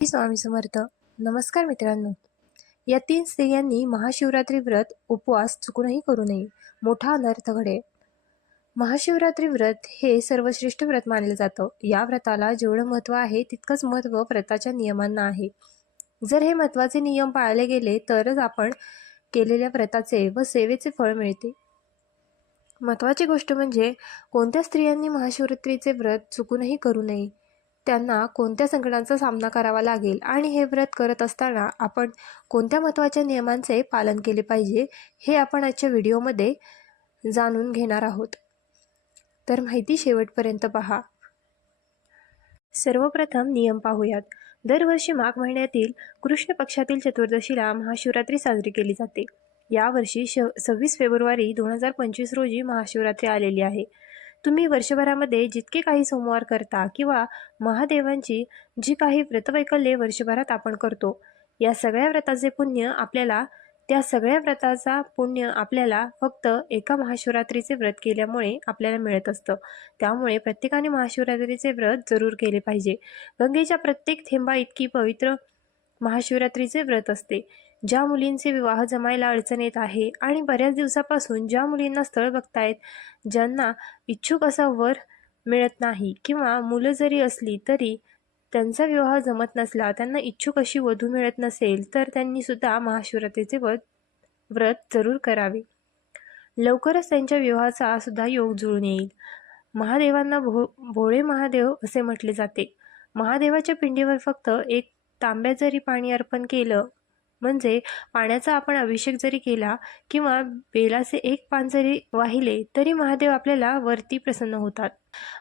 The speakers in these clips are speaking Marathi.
श्री स्वामी समर्थ. नमस्कार मित्रांनो. या तीन स्त्रियांनी महाशिवरात्री व्रत उपवास चुकूनही करू नये. मोठा अनर्थ घडेल महाशिवरात्री व्रत हे सर्वश्रेष्ठ व्रत मानलं जातं. या व्रताला जेवढं महत्त्व आहे तितकंच महत्त्व व्रताच्या नियमांना आहे. जर हे महत्त्वाचे नियम पाळले गेले तरच आपण केलेल्या व्रताचे व सेवेचे फळ मिळते. महत्त्वाची गोष्ट म्हणजे कोणत्या स्त्रियांनी महाशिवरात्रीचे व्रत चुकूनही करू नये? त्यांना कोणत्या संकटांचा सामना करावा लागेल आणि हे व्रत करत असताना आपण कोणत्या महत्त्वाच्या नियमांचे पालन केले पाहिजे हे आपण आजच्या व्हिडिओमध्ये जाणून घेणार आहोत. तर माहिती शेवटपर्यंत पहा. सर्वप्रथम नियम पाहूयात. दरवर्षी माघ महिन्यातील कृष्ण पक्षातील चतुर्दशीला महाशिवरात्री साजरी केली जाते. यावर्षी श सव्वीस फेब्रुवारी दोन हजार पंचवीस रोजी महाशिवरात्री आलेली आहे. तुम्ही वर्षभरामध्ये जितके काही सोमवार करता किंवा महादेवांची जी काही व्रतवैकल्ये वर्षभरात आपण करतो या सगळ्या व्रताचे पुण्य आपल्याला त्या सगळ्या व्रताचा पुण्य आपल्याला फक्त एका महाशिवरात्रीचे व्रत केल्यामुळे आपल्याला मिळत असतं. त्यामुळे प्रत्येकाने महाशिवरात्रीचे व्रत जरूर केले पाहिजे. गंगेच्या प्रत्येक थेंबा इतकी पवित्र महाशिवरात्रीचे व्रत असते. ज्या मुलींचे विवाह जमायला अडचण येत आहे आणि बऱ्याच दिवसापासून ज्या मुलींना स्थळ बघतायत ज्यांना इच्छुक असा वर मिळत नाही किंवा मुलं जरी असली तरी त्यांचा विवाह जमत नसला त्यांना इच्छुक अशी वधू मिळत नसेल तर त्यांनी सुद्धा महाशिवरात्रीचे व्रत व्रत जरूर करावे. लवकरच त्यांच्या विवाहाचा सुद्धा योग जुळून येईल. महादेवांना भो भोळे महादेव असे म्हटले जाते. महादेवाच्या पिंडीवर फक्त एक तांब्या जरी पाणी अर्पण केलं म्हणजे पाण्याचा आपण अभिषेक जरी केला किंवा बेलाचे एक पान जरी वाहिले तरी महादेव आपल्याला वरती प्रसन्न होतात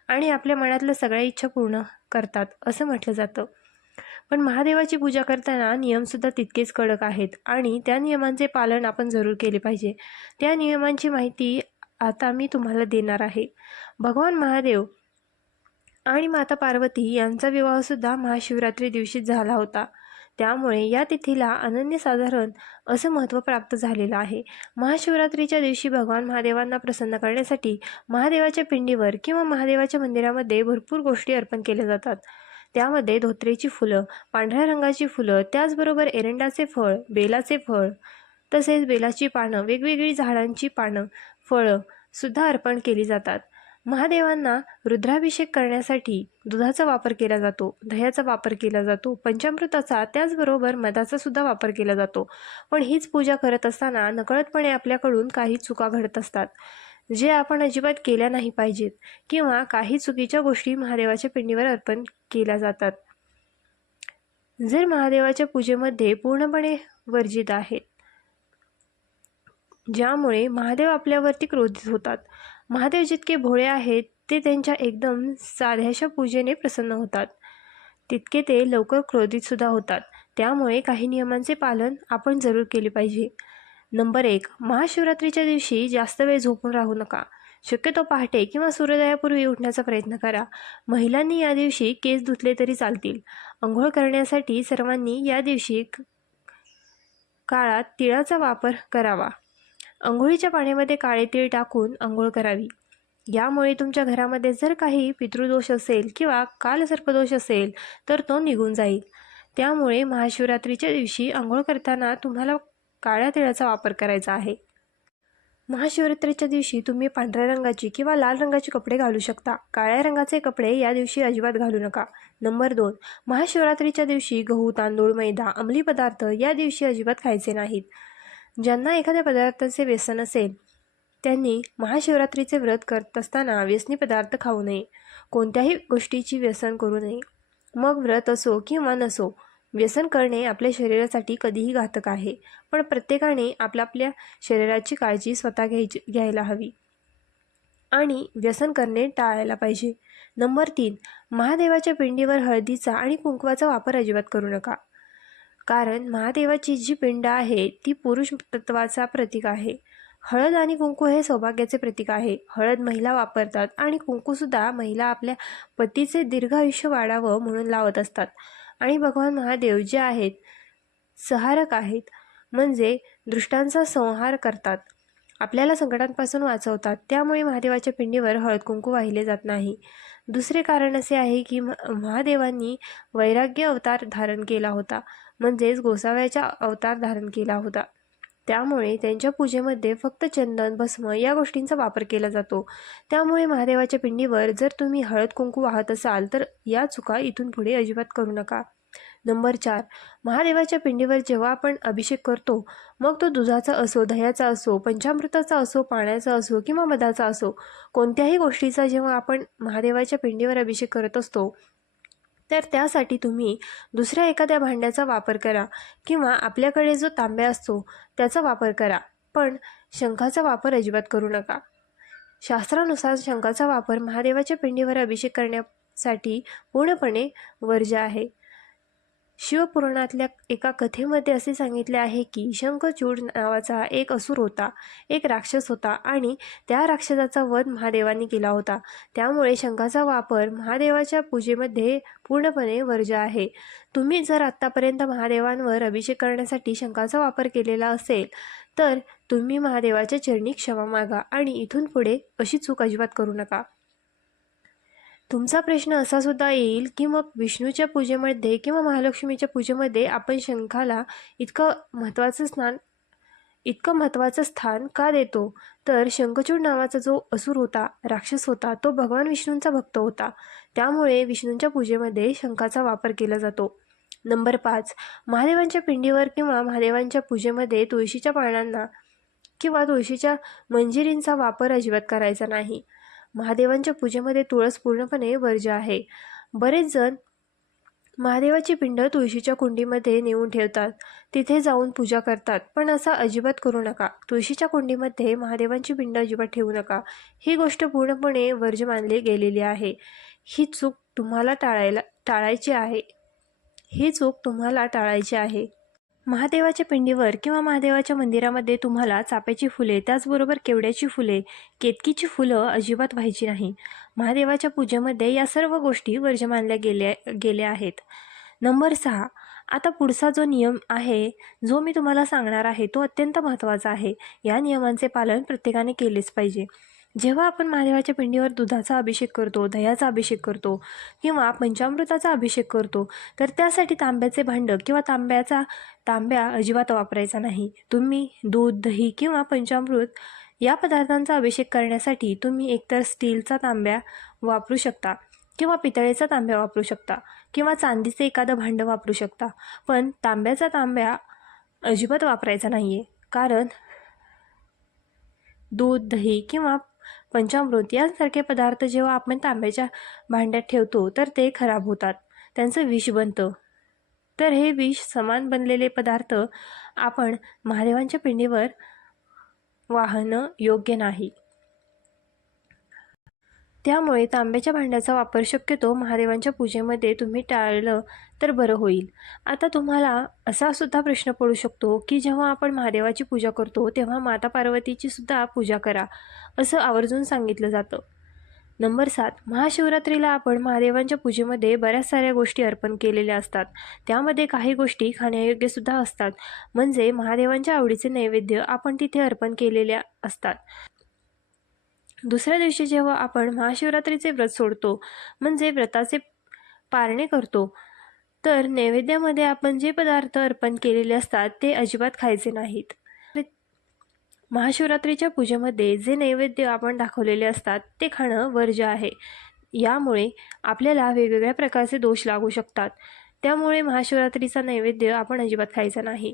आणि आपल्या मनातल्या सगळ्या इच्छा पूर्ण करतात असं म्हटलं जातं. पण महादेवाची पूजा करताना नियमसुद्धा तितकेच कडक आहेत आणि त्या नियमांचे पालन आपण जरूर केले पाहिजे. त्या नियमांची माहिती आता मी तुम्हाला देणार आहे. भगवान महादेव आणि माता पार्वती यांचा विवाहसुद्धा महाशिवरात्री दिवशी झाला होता. त्यामुळे या तिथीला अनन्यसाधारण असं महत्त्व प्राप्त झालेलं आहे. महाशिवरात्रीच्या दिवशी भगवान महादेवांना प्रसन्न करण्यासाठी महादेवाच्या पिंडीवर किंवा महादेवाच्या मंदिरामध्ये भरपूर गोष्टी अर्पण केल्या जातात. त्यामध्ये धोत्रेची फुलं पांढऱ्या रंगाची फुलं त्याचबरोबर एरंडाचे फळ बेलाचे फळ तसेच बेलाची पानं वेगवेगळी झाडांची पानं फळं सुद्धा अर्पण केली जातात. महादेवांना रुद्राभिषेक करण्यासाठी दुधाचा वापर केला जातो दह्याचा वापर केला जातो पंचामृताचा त्याचबरोबर मधाचा सुद्धा वापर केला जातो. पण हीच पूजा करत असताना नकळतपणे आपल्याकडून काही चुका घडत असतात जे आपण अजिबात केल्या नाही पाहिजेत किंवा काही चुकीच्या गोष्टी महादेवाच्या पिंडीवर अर्पण केल्या जातात. जर महादेवाच्या पूजेमध्ये पूर्णपणे वर्जित आहेत ज्यामुळे महादेव आपल्यावरती क्रोधित होतात महादेव जितके भोळे आहेत ते त्यांच्या एकदम साध्याशा पूजेने प्रसन्न होतात. तितके ते लवकर क्रोधितसुद्धा होतात. त्यामुळे काही नियमांचे पालन आपण जरूर केले पाहिजे. नंबर एक महाशिवरात्रीच्या दिवशी जास्त वेळ झोपून राहू नका. शक्यतो पहाटे किंवा सूर्योदयापूर्वी उठण्याचा प्रयत्न करा. महिलांनी या दिवशी केस धुतले तरी चालतील. अंघोळ करण्यासाठी सर्वांनी या दिवशी काळात तिळाचा वापर करावा. अंघोळीच्या पाण्यामध्ये काळे तीळ टाकून अंघोळ करावी. यामुळे तुमच्या घरामध्ये जर काही पितृदोष असेल किंवा कालसर्पदोष असेल तर तो निघून जाईल. त्यामुळे महाशिवरात्रीच्या दिवशी आंघोळ करताना तुम्हाला काळ्या तिळाचा वापर करायचा आहे. महाशिवरात्रीच्या दिवशी तुम्ही पांढऱ्या रंगाची किंवा लाल रंगाचे कपडे घालू शकता. काळ्या रंगाचे कपडे या दिवशी अजिबात घालू नका. नंबर दोन महाशिवरात्रीच्या दिवशी गहू तांदूळ मैदा अंमली पदार्थ या दिवशी अजिबात खायचे नाहीत. ज्यांना एखाद्या पदार्थाचे व्यसन असेल त्यांनी महाशिवरात्रीचे व्रत करत असताना व्यसनी पदार्थ खाऊ नये. कोणत्याही गोष्टीची व्यसन करू नये. मग व्रत असो किंवा नसो व्यसन करणे आपल्या शरीरासाठी कधीही घातक आहे पण प्रत्येकाने आपल्या आपल्या शरीराची काळजी स्वतः घ्यायची घ्यायला हवी. आणि व्यसन करणे टाळायला पाहिजे. नंबर तीन महादेवाच्या पिंडीवर हळदीचा आणि कुंकवाचा वापर अजिबात करू नका. कारण महादेवाची जी पिंड आहे ती पुरुष तत्वाचा प्रतीक आहे. हळद आणि कुंकू हे सौभाग्याचे प्रतीक आहे. हळद महिला वापरतात आणि कुंकूसुद्धा महिला आपल्या पतीचे दीर्घ आयुष्य वाढावं म्हणून लावत असतात. आणि भगवान महादेव जे आहेत सहारक आहेत म्हणजे दृष्टांचा संहार करतात. आपल्याला संकटांपासून वाचवतात. त्यामुळे महादेवाच्या पिंडीवर हळद कुंकू वाहिले जात नाही. दुसरे कारण असे आहे की म महादेवांनी वैराग्य अवतार धारण केला होता. म्हणजेच गोसाव्याचा अवतार धारण केला होता. त्यामुळे त्यांच्या पूजेमध्ये फक्त चंदन भस्म या गोष्टींचा वापर केला जातो. त्यामुळे महादेवाच्या पिंडीवर जर तुम्ही हळद कुंकू वाहत असाल तर या चुका इथून पुढे अजिबात करू नका. नंबर चार. महादेवाच्या पिंडीवर जेव्हा आपण अभिषेक करतो मग तो दुधाचा असो दह्याचा असो पंचामृताचा असो पाण्याचा असो किंवा मधाचा असो कोणत्याही गोष्टीचा जेव्हा आपण महादेवाच्या पिंडीवर अभिषेक करत असतो तर त्यासाठी तुम्ही दुसऱ्या एखाद्या भांड्याचा वापर करा किंवा आपल्याकडे जो तांब्या असतो त्याचा वापर करा. पण शंखाचा वापर अजिबात करू नका. शास्त्रानुसार शंखाचा वापर महादेवाच्या पिंडीवर अभिषेक करण्यासाठी पूर्णपणे वर्ज्य आहे. शिवपुराणातल्या एका कथेमध्ये असे सांगितले आहे की शंखचूड नावाचा एक असुर होता एक राक्षस होता आणि त्या राक्षसाचा वध महादेवांनी केला होता. त्यामुळे शंखाचा वापर महादेवाच्या पूजेमध्ये पूर्णपणे वर्ज्य आहे. तुम्ही जर आत्तापर्यंत महादेवांवर अभिषेक करण्यासाठी शंखाचा वापर केलेला असेल तर तुम्ही महादेवाच्या चरणी क्षमा मागा आणि इथून पुढे अशी चूक अजिबात करू नका. तुमचा प्रश्न असा सुद्धा येईल की मग विष्णूच्या पूजेमध्ये किंवा महालक्ष्मीच्या पूजेमध्ये आपण शंखाला इतकं महत्त्वाचं स्थान इतकं महत्त्वाचं स्थान का देतो? तर शंखचूड नावाचा जो असुर होता राक्षस होता तो भगवान विष्णूंचा भक्त होता. त्यामुळे विष्णूंच्या पूजेमध्ये शंखाचा वापर केला जातो. नंबर पाच. महादेवांच्या पिंडीवर किंवा महादेवांच्या पूजेमध्ये तुळशीच्या पानांना किंवा तुळशीच्या मंजिरींचा वापर अजिबात करायचा नाही. महादेवांच्या पूजेमध्ये तुळस पूर्णपणे वर्ज्य आहे. बरेच जण महादेवाची पिंड तुळशीच्या कुंडीमध्ये नेऊन ठेवतात. तिथे जाऊन पूजा करतात. पण असा अजिबात करू नका. तुळशीच्या कुंडीमध्ये महादेवांची पिंड अजिबात ठेवू नका. ही गोष्ट पूर्णपणे वर्ज मानली गेलेली आहे. ही चूक तुम्हाला टाळायला टाळायची आहे. ही चूक तुम्हाला टाळायची आहे. महादेवाच्या पिंडीवर किंवा महादेवाच्या मंदिरामध्ये तुम्हाला चाप्याची फुले त्याचबरोबर केवड्याची फुले केतकीची फुलं अजिबात व्हायची नाही. महादेवाच्या पूजेमध्ये या सर्व गोष्टी वर्ज मानल्या गेल्या गेल्या आहेत. नंबर सहा. आता पुढचा जो नियम आहे जो मी तुम्हाला सांगणार आहे तो अत्यंत महत्त्वाचा आहे. या नियमांचे पालन प्रत्येकाने केलेच पाहिजे. जेव्हा आपण महादेवाच्या पिंडीवर दुधाचा अभिषेक करतो दह्याचा अभिषेक करतो किंवा पंचामृताचा अभिषेक करतो तर त्यासाठी तांब्याचे भांडं किंवा तांब्याचा तांब्या अजिबात वापरायचा नाही. तुम्ही दूध दही किंवा पंचामृत या पदार्थांचा अभिषेक करण्यासाठी तुम्ही एकतर स्टीलचा तांब्या वापरू शकता किंवा पितळेचा तांब्या वापरू शकता किंवा चांदीचे एखादं भांडं वापरू शकता पण तांब्याचा तांब्या अजिबात वापरायचा नाही आहे कारण दूध दही किंवा पंचामृत यांसारखे पदार्थ जेव्हा आपण तांब्याच्या भांड्यात ठेवतो तर ते खराब होतात. त्यांचं विष बनतं. तर हे विष समान बनलेले पदार्थ आपण महादेवांच्या पिंडीवर वाहणं योग्य नाही. त्यामुळे तांब्याच्या भांड्याचा वापर शक्यतो महादेवांच्या पूजेमध्ये तुम्ही टाळलं तर बरं होईल. आता तुम्हाला असा सुद्धा प्रश्न पडू शकतो की जेव्हा आपण महादेवाची पूजा करतो तेव्हा माता पार्वतीची सुद्धा पूजा करा असं आवर्जून सांगितलं जातं. नंबर सात. महाशिवरात्रीला आपण महादेवांच्या पूजेमध्ये बऱ्याच साऱ्या गोष्टी अर्पण केलेल्या असतात. त्यामध्ये काही गोष्टी खाण्यायोग्यसुद्धा असतात. म्हणजे महादेवांच्या आवडीचे नैवेद्य आपण तिथे अर्पण केलेल्या असतात. दुसऱ्या दिवशी जेव्हा आपण महाशिवरात्रीचे व्रत सोडतो म्हणजे व्रताचे पारणे करतो तर नैवेद्यामध्ये आपण जे पदार्थ अर्पण केलेले असतात ते अजिबात खायचे नाहीत. महाशिवरात्रीच्या पूजेमध्ये जे नैवेद्य आपण दाखवलेले असतात ते खाणं वर्ज्य आहे. यामुळे आपल्याला वेगवेगळ्या प्रकारचे दोष लागू शकतात. त्यामुळे महाशिवरात्रीचा नैवेद्य आपण अजिबात खायचा नाही.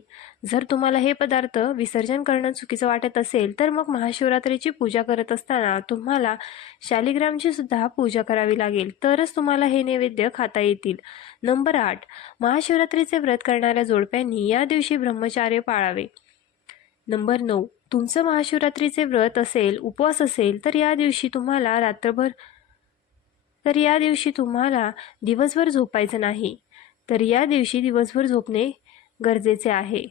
जर तुम्हाला हे पदार्थ विसर्जन करणं चुकीचं वाटत असेल तर मग महाशिवरात्रीची पूजा करत असताना तुम्हाला शालिग्रामची सुद्धा पूजा करावी लागेल तरच तुम्हाला हे नैवेद्य खाता येतील. नंबर आठ महाशिवरात्रीचे व्रत करणाऱ्या जोडप्यांनी या दिवशी ब्रह्मचार्य पाळावे. नंबर नऊ तुमचं महाशिवरात्रीचे व्रत असेल उपवास असेल तर या दिवशी तुम्हाला रात्रभर तर या दिवशी तुम्हाला दिवसभर झोपायचं नाही. तर या दिवशी दिवसभर झोपणे गरजेचे आहे.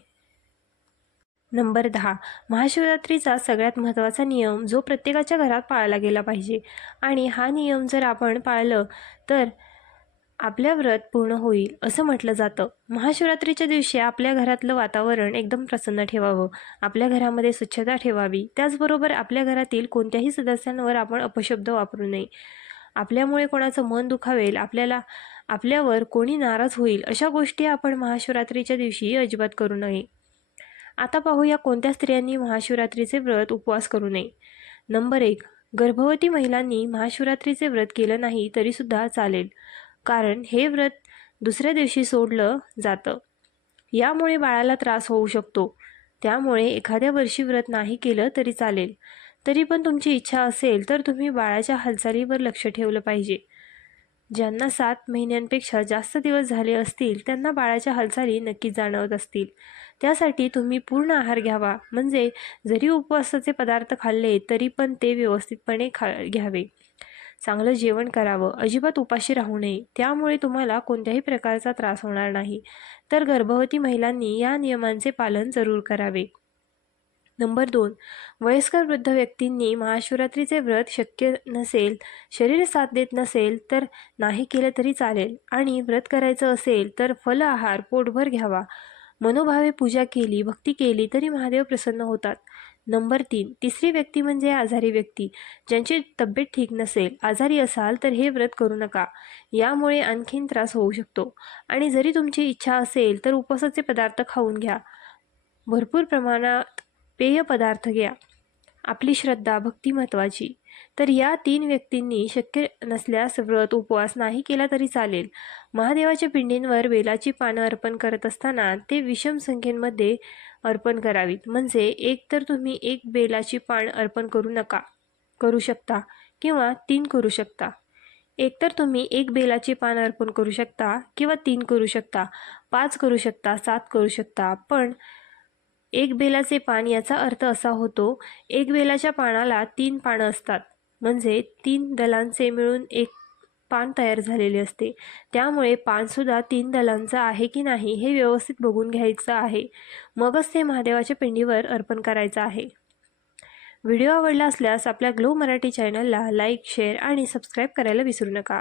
नंबर दहा. महाशिवरात्रीचा सगळ्यात महत्त्वाचा नियम जो प्रत्येकाच्या घरात पाळला गेला पाहिजे. आणि हा नियम जर आपण पाळलं तर आपल्या व्रत पूर्ण होईल असं म्हटलं जातं. महाशिवरात्रीच्या दिवशी आपल्या घरातलं वातावरण एकदम प्रसन्न ठेवावं. आपल्या घरामध्ये स्वच्छता ठेवावी. त्याचबरोबर आपल्या घरातील कोणत्याही सदस्यांवर आपण अपशब्द वापरू नये. आपल्यामुळे कोणाचं मन दुखावेल आपल्याला आपल्यावर कोणी नाराज होईल अशा गोष्टी आपण महाशिवरात्रीच्या दिवशी अजिबात करू नये. आता पाहूया कोणत्या स्त्रियांनी महाशिवरात्रीचे व्रत उपवास करू नये. नंबर एक गर्भवती महिलांनी महाशिवरात्रीचे व्रत केलं नाही तरीसुद्धा चालेल. कारण हे व्रत दुसऱ्या दिवशी सोडलं जातं. यामुळे बाळाला त्रास होऊ शकतो. त्यामुळे एखाद्या वर्षी व्रत नाही केलं तरी चालेल. तरी पण तुमची इच्छा असेल तर तुम्ही बाळाच्या हालचालीवर लक्ष ठेवलं पाहिजे. ज्यांना सात महिन्यांपेक्षा जास्त दिवस झाले असतील त्यांना बाळाच्या हालचाली नक्कीच जाणवत असतील. त्यासाठी तुम्ही पूर्ण आहार घ्यावा. म्हणजे जरी उपवासाचे पदार्थ खाल्ले तरी पण ते व्यवस्थितपणे खा घ्यावे. चांगलं जेवण करावं. अजिबात उपाशी राहू नये. त्यामुळे तुम्हाला कोणत्याही प्रकारचा त्रास होणार नाही. तर गर्भवती महिलांनी या नियमांचे पालन जरूर करावे. नंबर दोन. वयस्कर वृद्ध व्यक्तींनी महाशिवरात्रीचे व्रत शक्य नसेल शरीर साथ देत नसेल तर नाही केलं तरी चालेल. आणि व्रत करायचं असेल तर फल आहार पोटभर घ्यावा. मनोभावे पूजा केली भक्ती केली तरी महादेव प्रसन्न होतात. नंबर तीन. तिसरी व्यक्ती म्हणजे आजारी व्यक्ती. ज्यांची तब्येत ठीक नसेल आजारी असाल तर हे व्रत करू नका. यामुळे आणखीन त्रास होऊ शकतो. आणि जरी तुमची इच्छा असेल तर उपवासाचे पदार्थ खाऊन घ्या. भरपूर प्रमाणात पेय पदार्थ घ्या. आपली श्रद्धा भक्ती महत्त्वाची तर या तीन व्यक्तींनी शक्य नसल्यास व्रत उपवास नाही केला तरी चालेल. महादेवाच्या पिंडींवर बेलाची पानं अर्पण करत असताना ते विषम संख्येमध्ये अर्पण करावीत. म्हणजे एक तर तुम्ही एक बेलाची पान अर्पण करू नका करू शकता किंवा तीन करू शकता. एकतर तुम्ही एक बेलाची पान अर्पण करू शकता किंवा तीन करू शकता पाच करू शकता सात करू शकता. पण एक बेलाचे पान याचा अर्थ असा होतो एक बेलाच्या पानाला तीन पानं असतात. म्हणजे तीन दलांचे मिळून एक पान तयार झालेले असते. त्यामुळे पानसुद्धा तीन दलांचं आहे की नाही हे व्यवस्थित बघून घ्यायचं आहे. मगच ते महादेवाच्या पिंडीवर अर्पण करायचं आहे. व्हिडिओ आवडला असल्यास आपल्या ग्लो मराठी चॅनलला लाईक शेअर आणि सबस्क्राईब करायला विसरू नका.